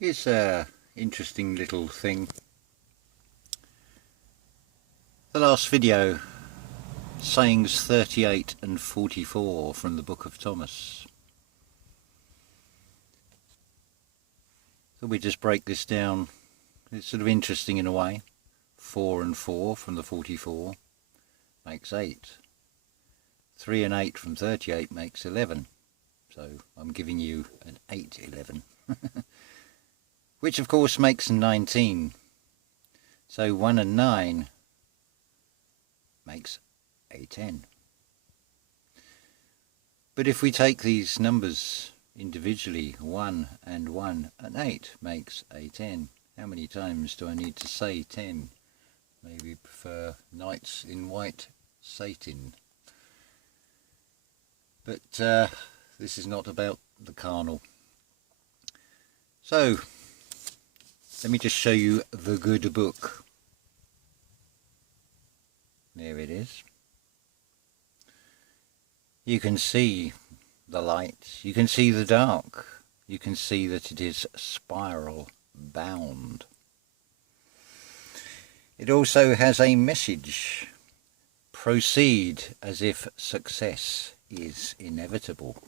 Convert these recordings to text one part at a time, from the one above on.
Here's a interesting little thing. The last video, sayings 38 and 44 from the Book of Thomas. So we just break this down. It's sort of interesting in a way. 4 and 4 from the 44 makes 8. 3 and 8 from 38 makes 11. So I'm giving you an 8-11. Which of course makes 19. So 1 and 9 makes a 10. But if we take these numbers individually, 1 and 1 and 8 makes a 10. How many times do I need to say 10? Maybe prefer knights in white satin. But this is not about the carnal. So let me just show you the good book. There it is. You can see the light, you can see the dark, you can see that it is spiral bound. It also has a message. Proceed as if success is inevitable.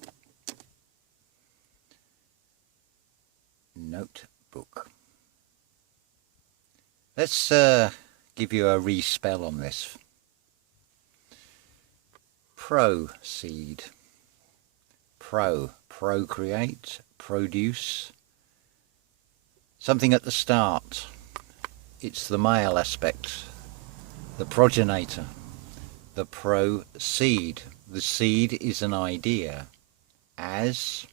Notebook. Let's give you a respell on this. Proceed. Procreate, produce. Something at the start. It's the male aspect, the progenitor, the proceed. The seed is an idea, as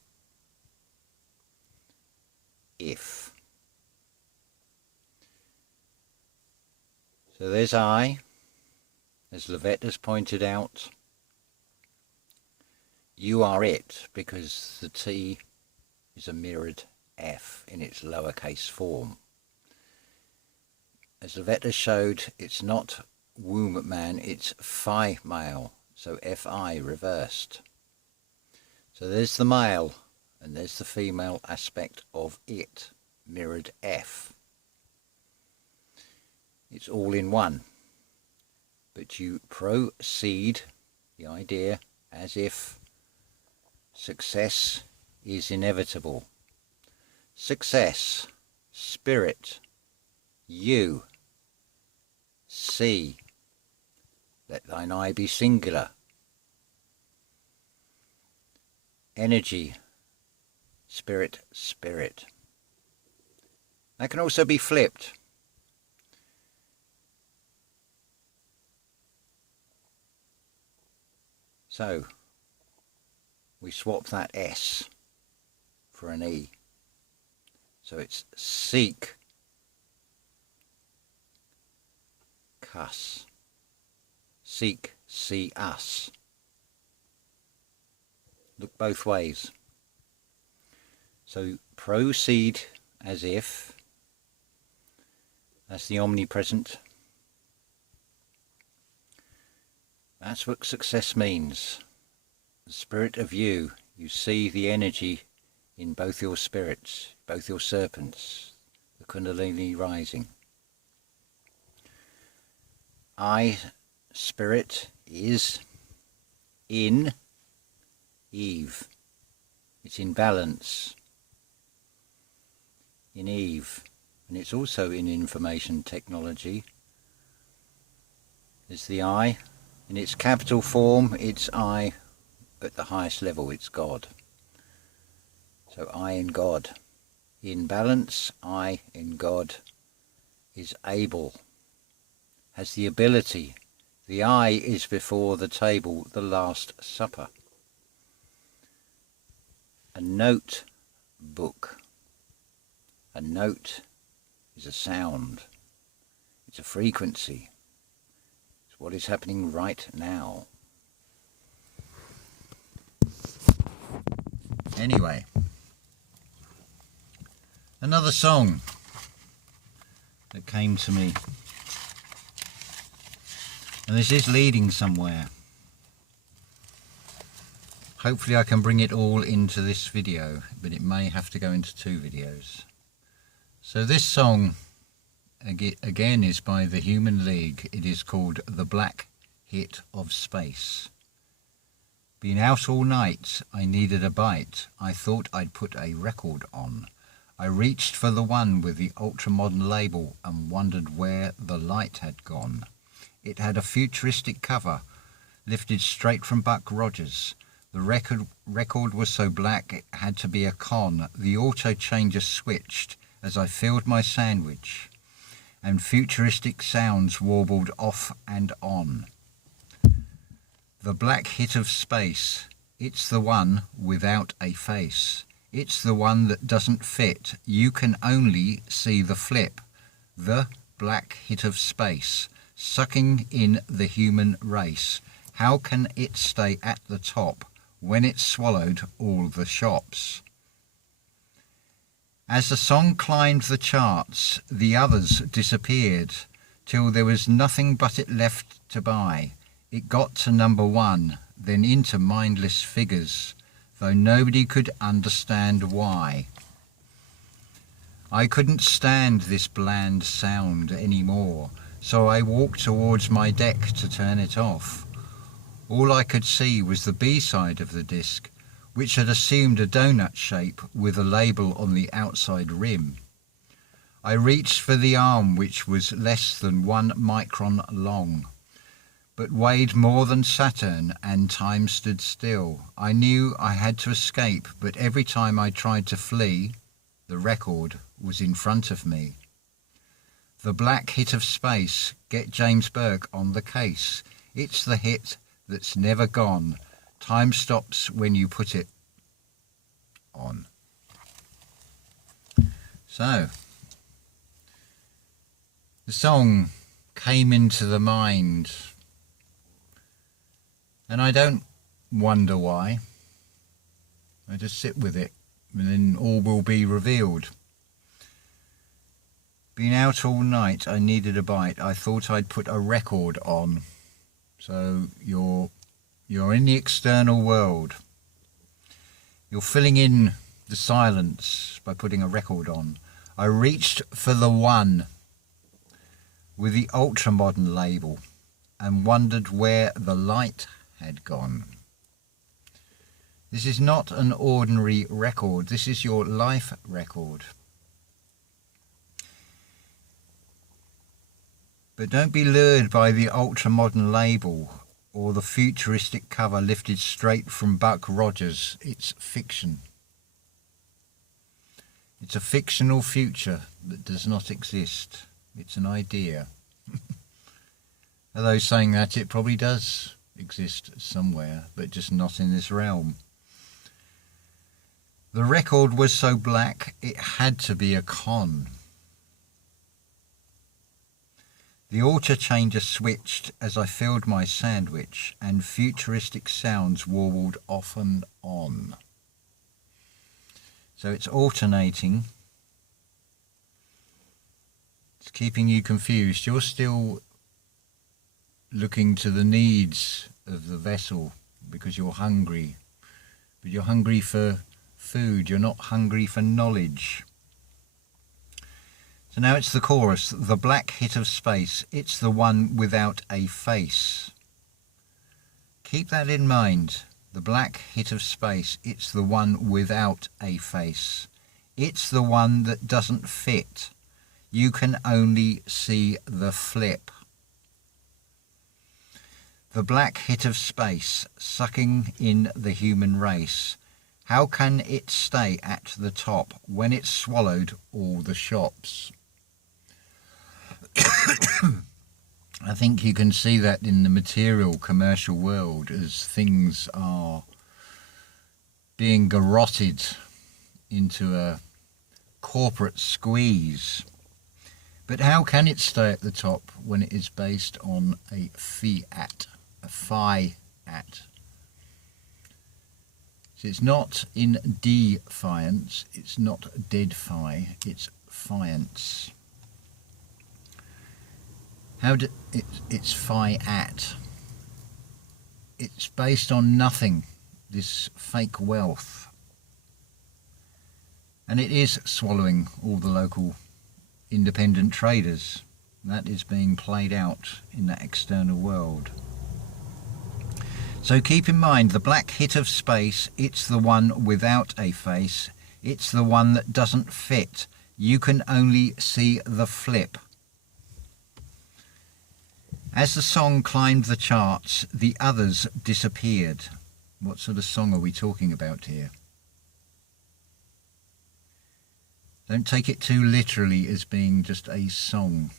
if. So there's I, as Levette has pointed out. You are it, because the T is a mirrored F in its lowercase form. As Levette has showed, it's not womb man, it's phi male, so Fi reversed. So there's the male, and there's the female aspect of it, mirrored F. It's all in one. But you proceed, the idea, as if success is inevitable. Success, spirit, you, see, let thine eye be singular. Energy, spirit, spirit. That can also be flipped. So, we swap that S for an E. So it's seek, cuss. Seek, see us. Look both ways. So proceed as if. That's the omnipresent. That's what success means. The spirit of you. You see the energy in both your spirits, both your serpents, the Kundalini rising. I, spirit, is in Eve. It's in balance in Eve, and it's also in information technology. There's the I. In its capital form, it's I. At the highest level, it's God. So I in God. In balance, I in God is able, has the ability. The I is before the table, the Last Supper. A note book. A note is a sound. It's a frequency. It's what is happening right now. Anyway, another song that came to me, and this is leading somewhere. Hopefully I can bring it all into this video, but it may have to go into 2 videos. So this song again is by the Human League. It is called The Black Hit of Space. Been out all night, I needed a bite. I thought I'd put a record on. I reached for the one with the ultra-modern label and wondered where the light had gone. It had a futuristic cover, lifted straight from Buck Rogers. The record was so black it had to be a con. The auto changer switched as I filled my sandwich, and futuristic sounds warbled off and on. The black hit of space, it's the one without a face. It's the one that doesn't fit, you can only see the flip. The black hit of space, sucking in the human race. How can it stay at the top when it swallowed all the shops? As the song climbed the charts, the others disappeared, till there was nothing but it left to buy. It got to number one, then into mindless figures, though nobody could understand why. I couldn't stand this bland sound anymore, so I walked towards my deck to turn it off. All I could see was the B-side of the disc, which had assumed a donut shape with a label on the outside rim. I reached for the arm, which was less than 1 micron long, but weighed more than Saturn, and time stood still. I knew I had to escape, but every time I tried to flee, the record was in front of me. The black hit of space, get James Burke on the case. It's the hit that's never gone. Time stops when you put it on. So, the song came into the mind, and I don't wonder why. I just sit with it, and then all will be revealed. Been out all night, I needed a bite. I thought I'd put a record on. So you're in the external world. You're filling in the silence by putting a record on. I reached for the one with the ultra-modern label and wondered where the light had gone. This is not an ordinary record. This is your life record. But don't be lured by the ultra-modern label or the futuristic cover lifted straight from Buck Rogers. It's fiction. It's a fictional future that does not exist. It's an idea. Although saying that, it probably does exist somewhere, but just not in this realm. The record was so black, it had to be a con. The auto changer switched as I filled my sandwich, and futuristic sounds warbled off and on. So it's alternating. It's keeping you confused. You're still looking to the needs of the vessel because you're hungry. But you're hungry for food. You're not hungry for knowledge. So now it's the chorus. The black hit of space. It's the one without a face. Keep that in mind. The black hit of space. It's the one without a face. It's the one that doesn't fit. You can only see the flip. The black hit of space, sucking in the human race. How can it stay at the top when it's swallowed all the shops? I think you can see that in the material commercial world as things are being garroted into a corporate squeeze. But how can it stay at the top when it is based on a fiat, a fiat? So it's not in defiance, it's not dead-fi, it's fiance. It's fiat. It's based on nothing, this fake wealth. And it is swallowing all the local independent traders. That is being played out in that external world. So keep in mind, the black hit of space, it's the one without a face. It's the one that doesn't fit. You can only see the flip. As the song climbed the charts, the others disappeared. What sort of song are we talking about here? Don't take it too literally as being just a song.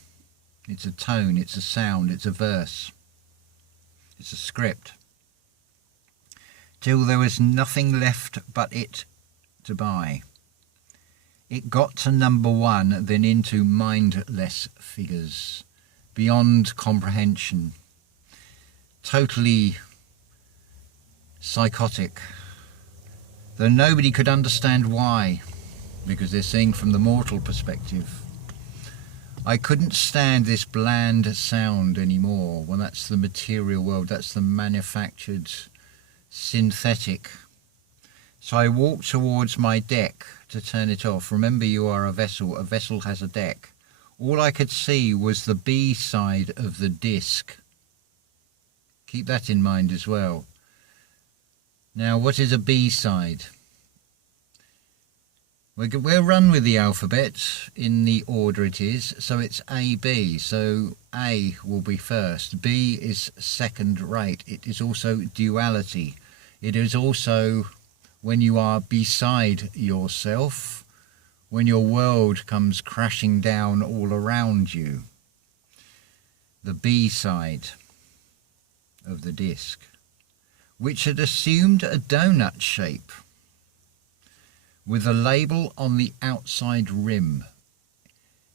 It's a tone, it's a sound, it's a verse. It's a script. Till there was nothing left but it to buy. It got to number 1, then into mindless figures, beyond comprehension, totally psychotic, though nobody could understand why, because they're seeing from the mortal perspective. I couldn't stand this bland sound anymore. Well, that's the material world, that's the manufactured synthetic. So I walked towards my deck to turn it off. Remember, you are a vessel has a deck. All I could see was the B side of the disc. Keep that in mind as well. Now, what is a B side? We'll run with the alphabet in the order it is. So it's A, B. So A will be first. B is second rate. It is also duality. It is also when you are beside yourself, when your world comes crashing down all around you. The B side of the disc, which had assumed a donut shape with a label on the outside rim.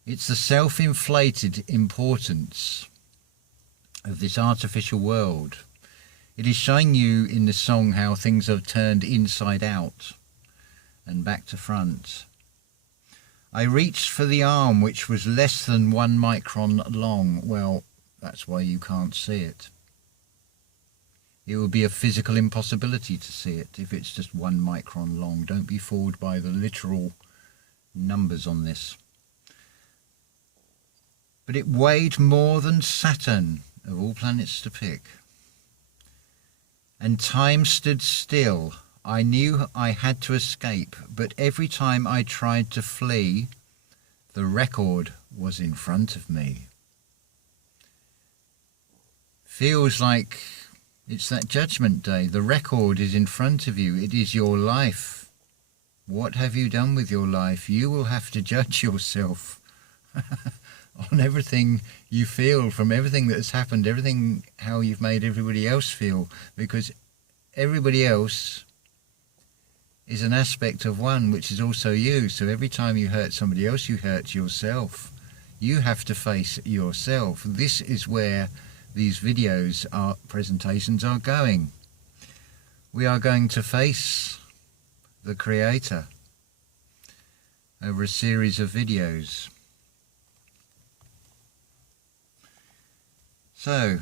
It's the self-inflated importance of this artificial world. It is showing you in the song how things have turned inside out and back to front. I reached for the arm, which was less than 1 micron long. Well, that's why you can't see it. It would be a physical impossibility to see it if it's just 1 micron long. Don't be fooled by the literal numbers on this. But it weighed more than Saturn, of all planets to pick. And time stood still. I knew I had to escape, but every time I tried to flee, the record was in front of me. Feels like it's that judgment day. The record is in front of you. It is your life. What have you done with your life? You will have to judge yourself on everything you feel, from everything that has happened, everything, how you've made everybody else feel, because everybody else is an aspect of one, which is also you. So every time you hurt somebody else, you hurt yourself. You have to face yourself. This is where these videos, presentations are going. We are going to face the Creator over a series of videos. So,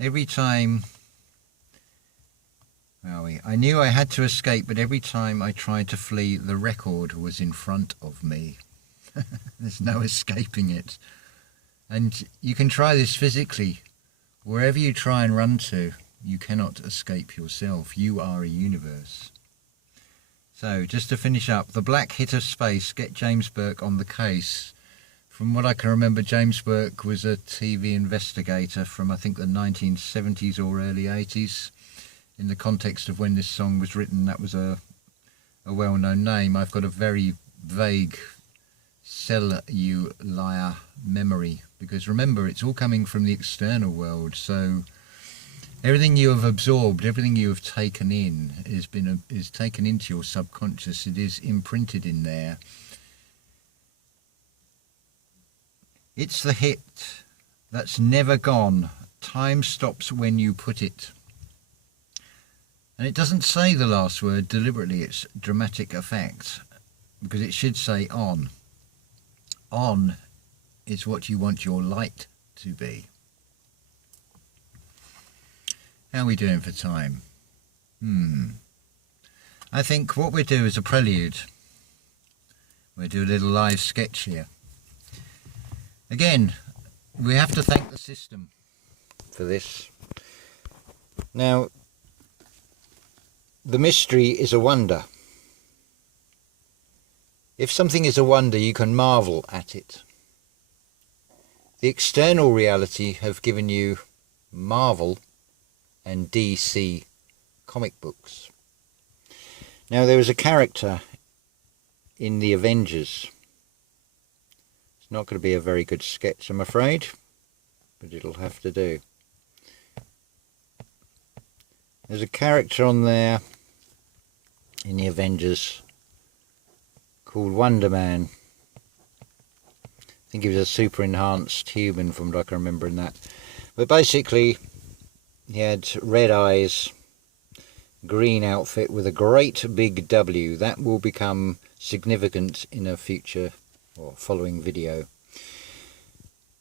every time, I knew I had to escape, but every time I tried to flee, the record was in front of me. There's no escaping it. And you can try this physically. Wherever you try and run to, you cannot escape yourself. You are a universe. So, just to finish up, the black hit of space, get James Burke on the case. From what I can remember, James Burke was a TV investigator from, I think, the 1970s or early 80s. In the context of when this song was written, that was a well-known name. I've got a very vague cellular memory, because remember, it's all coming from the external world. So everything you have absorbed, everything you have taken in is taken into your subconscious. It is imprinted in there. It's the hit that's never gone. Time stops when you put it. And it doesn't say the last word deliberately. It's dramatic effect, because it should say on. On is what you want your light to be. How are we doing for time? I think what we'll do is a prelude. We'll do a little live sketch here. Again, we have to thank the system for this. Now, the mystery is a wonder. If something is a wonder, you can marvel at it. The external reality have given you Marvel and DC comic books. Now, there is a character in the Avengers. It's not going to be a very good sketch, I'm afraid, but it'll have to do. There's a character on there in the Avengers called Wonder Man. I think he was a super enhanced human from what I can remember in that. But basically, he had red eyes, green outfit with a great big W. That will become significant in a future or following video.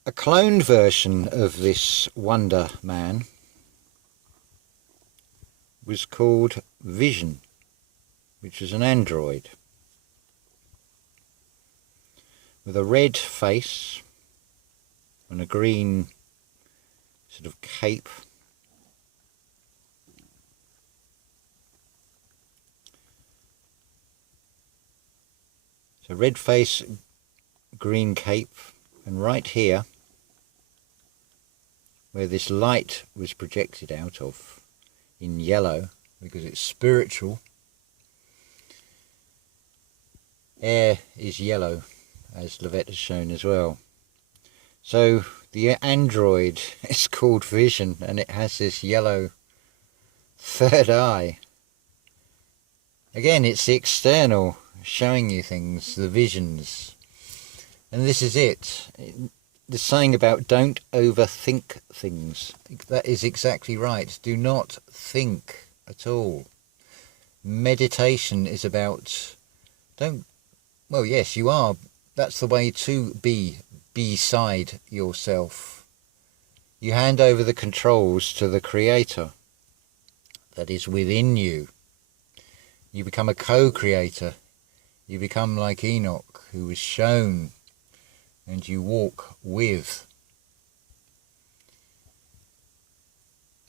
A cloned version of this Wonder Man was called Vision, which was an android with a red face and a green sort of cape. So red face, green cape, and right here, where this light was projected out of, in yellow, because it's spiritual, air is yellow, as Levette has shown as well. So the android is called Vision, and it has this yellow third eye. Again, it's the external showing you things, the visions. And this is it. The saying about don't overthink things. That is exactly right. Do not think at all. Meditation is about well, yes, you are. That's the way to be beside yourself. You hand over the controls to the Creator that is within you. You become a co-creator. You become like Enoch, who was shown, and you walk with.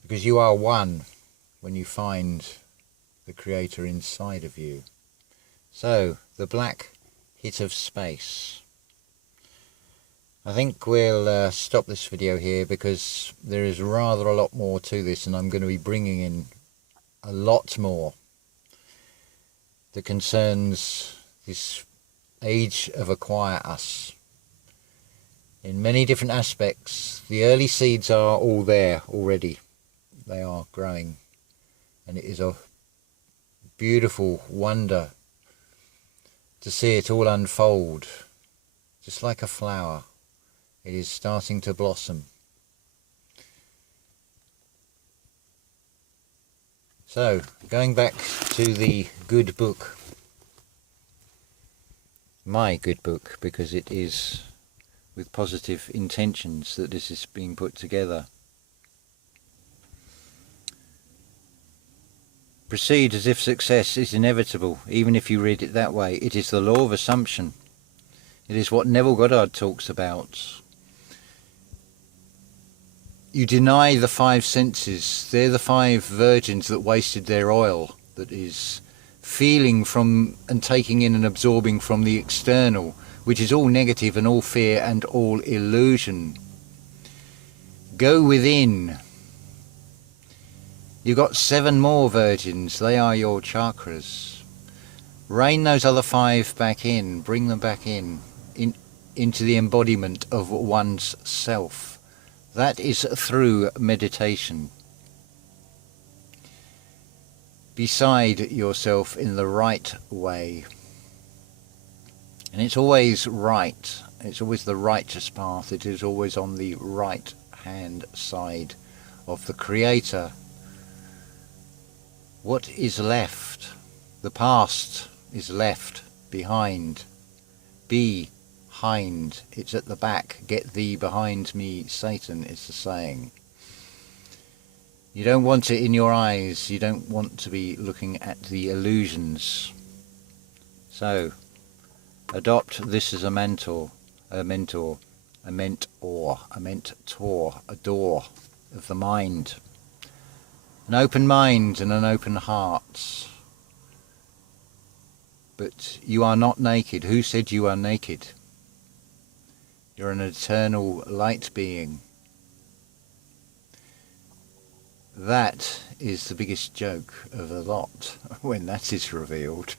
Because you are one when you find the Creator inside of you. So, the black hit of space. I think we'll stop this video here because there is rather a lot more to this, and I'm going to be bringing in a lot more that concerns this age of Acquire Us. In many different aspects, the early seeds are all there already. They are growing, and it is a beautiful wonder to see it all unfold, just like a flower. It is starting to blossom. So, going back to the good book, my good book, because it is with positive intentions that this is being put together. Proceed as if success is inevitable, even if you read it that way. It is the law of assumption. It is what Neville Goddard talks about. You deny the five senses. They're the five virgins that wasted their oil, that is feeling from and taking in and absorbing from the external, which is all negative and all fear and all illusion. Go within. You've got 7 more virgins. They are your chakras. Rein those other 5 back in. Bring them back into the embodiment of one's self. That is through meditation. Beside yourself in the right way. And it's always right. It's always the righteous path. It is always on the right hand side of the Creator. What is left? The past is left behind. Behind. It's at the back. Get thee behind me, Satan, is the saying. You don't want it in your eyes. You don't want to be looking at the illusions. So, adopt this as a mentor, a mentor, a door of the mind. An open mind and an open heart. But you are not naked. Who said you are naked? You're an eternal light being. That is the biggest joke of the lot when that is revealed.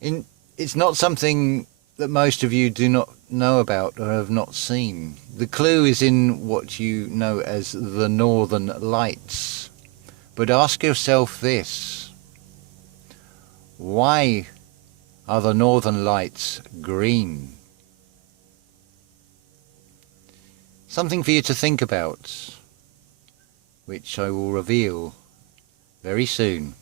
It's not something that most of you do not know about or have not seen. The clue is in what you know as the northern lights. But ask yourself this: why are the northern lights green? Something for you to think about, which I will reveal very soon.